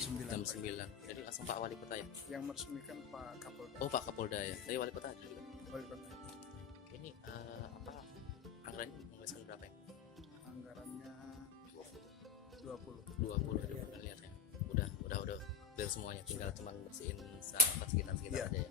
9. jam 9. Jadi langsung Pak Wali Kota ya. Yang meresmikan Pak Kapolda. Oh, Pak Kapolda ya. Tadi Wali Kota ada juga. Wali Kota. Ini apa anggarannya menghabiskan berapa ya? Anggarannya 20. 20 aduh, udah lihat ya. Udah clear semuanya, tinggal cuman bersihin sekitar Iya. aja ya.